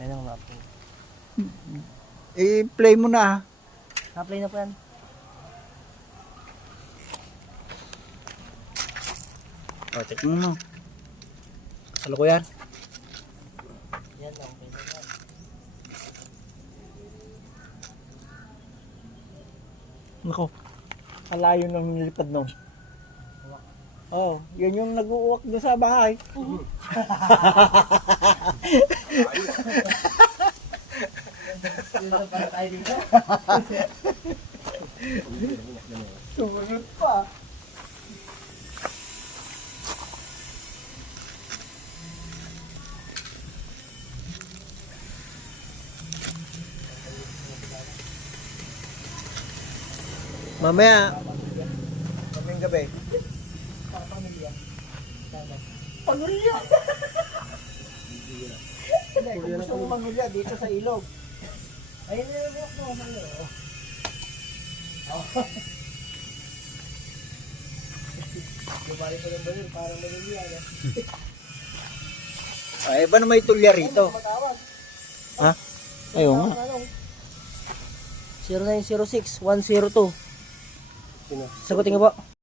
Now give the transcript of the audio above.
Ayan ang map. I-play mo na. Na-play na po yan. O, check mo mo. Salo ko yan. Yan lang. Okay na yan. Nako. Alayo ng nilipad no. Oh, yun yung nag-uuwak doon sa bahay. Yun na para tayo dito. Sumunod pa. Mamaya, kaming gabi. Pangulya! Hindi, kung gusto mo mangulya dito sa ilog. Ayun na yung buhok mo. Ano? Lumali pa ng balon. Parang balon yan. Ay, ba na may tulya rito? Matawag. Ha? Ayaw nga. 0906-102. Sagutin nga po.